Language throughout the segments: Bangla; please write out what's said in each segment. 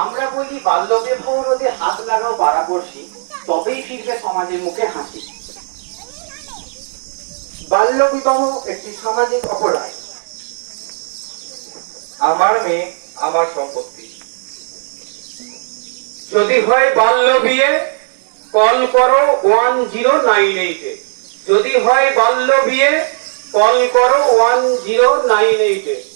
আমরা বলি বাল্য বিবাহ রোধে হাত লাগাও পাড়াপড়শি তবেই ফিরবে সমাজের মুখে হাসি। বাল্য বিবাহ একটি সামাজিক অপরাধ। আমার মেয়ে, আমার সম্পত্তি। যদি হয় বাল্য বিয়ে, কল করো ওয়ান জিরো নাইন এইটে। যদি হয় বাল্য বিয়ে, কল করো ওয়ান জিরো নাইন এইটে।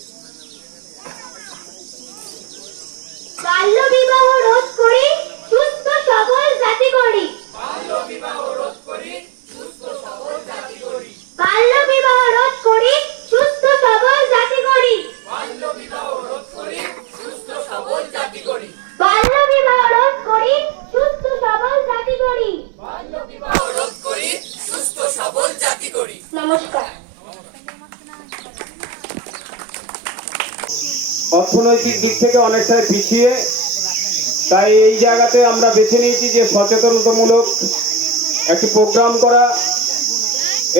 বাল্য বিবাহ রোধ করি সুস্থ সবল জাতি করি বাল্য বিবাহ রোধ করি সুস্থ সবল জাতি করি বাল্য বিবাহ রোধ করি সুস্থ সবল জাতি করি বাল্য বিবাহ রোধ করি সুস্থ সবল জাতি করি বাল্য বিবাহ রোধ করি সুস্থ সবল জাতি করি বাল্য বিবাহ রোধ করি সুস্থ সবল জাতি করি নমস্কার অর্থনৈতিক দিক থেকে অনেকটাই পিছিয়ে। তাই এই জায়গাতে আমরা বেছে নিয়েছি যে সচেতনতামূলক একটি প্রোগ্রাম করা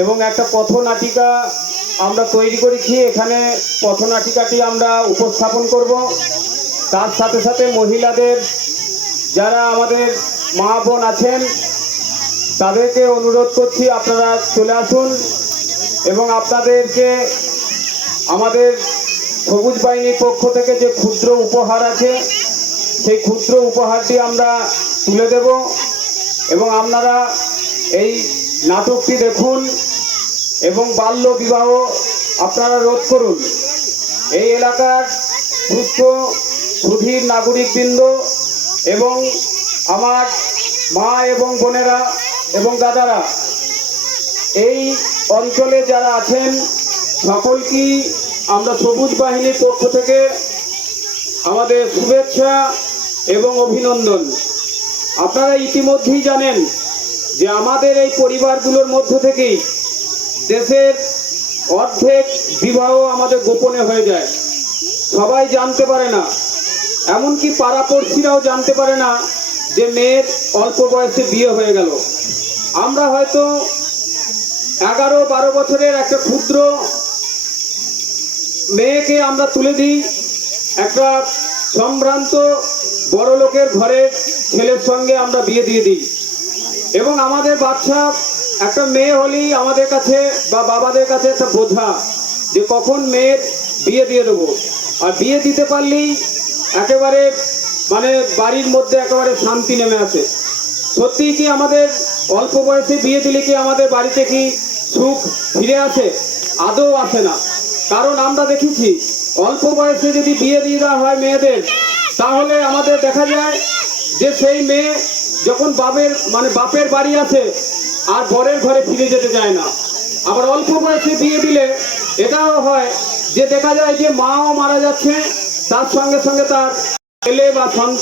এবং একটা পথনাটিকা আমরা তৈরি করেছি। এখানে পথনাটিকাটি আমরা উপস্থাপন করব। তার সাথে সাথে মহিলাদের যারা আমাদের মা বোন আছেন, তাদেরকে অনুরোধ করছি আপনারা চলে আসুন এবং আপনাদেরকে আমাদের সবুজ বাহিনীর পক্ষ থেকে যে ক্ষুদ্র উপহার আছে, সেই ক্ষুদ্র উপহারটি আমরা তুলে দেব এবং আপনারা এই নাটকটি দেখুন এবং বাল্য বিবাহ আপনারা রোধ করুন। এই এলাকার সুস্থ সুধীর নাগরিকবৃন্দ এবং আমার মা এবং বোনেরা এবং দাদারা, এই অঞ্চলে যারা আছেন, সকলকেই আমরা সবুজ বাহিনীর পক্ষ থেকে আমাদের শুভেচ্ছা এবং অভিনন্দন। আপনারা ইতিমধ্যেই জানেন যে আমাদের এই পরিবারগুলোর মধ্য থেকেই দেশের অর্ধেক বিবাহ আমাদের গোপনে হয়ে যায়। সবাই জানতে পারে না, এমনকি পাড়াপড়শিরাও জানতে পারে না যে মেয়ের অল্প বয়সে বিয়ে হয়ে গেল। আমরা হয়তো এগারো বারো বছরের একটা ক্ষুদ্র মেয়েকে আমরা তুলে দিই। একটা সম্ভ্রান্ত বড় লোকের ঘরের ছেলের সঙ্গে আমরা বিয়ে দিয়ে দিই। এবং আমাদের বাচ্চা একটা মেয়ে হলেই আমাদের কাছে বা বাবাদের কাছে একটা বোঝা যে কখন মেয়ের বিয়ে দিয়ে দেবো। আর বিয়ে দিতে পারলেই একেবারে মানে বাড়ির মধ্যে একেবারে শান্তি নেমে আসে। সত্যিই কি আমাদের অল্প বয়সে বিয়ে দিলে কি আমাদের বাড়িতে কি সুখ ফিরে আসে? আদৌ আসে না। কারণ আমরা দেখেছি, অল্প বয়সে যদি বিয়ে দিয়ে দেওয়া হয় মেয়েদের, তাহলে আমাদের দেখা যায় যে সেই মেয়ে যখন বাপের মানে বাপের বাড়ি আছে, আর বরের ঘরে ফিরে যেতে চায় না। আবার অল্প বয়সে বিয়ে দিলে এটাও হয় যে দেখা যায় যে মাও মারা যাচ্ছে, তার সঙ্গে সঙ্গে তার ছেলে বা সন্তান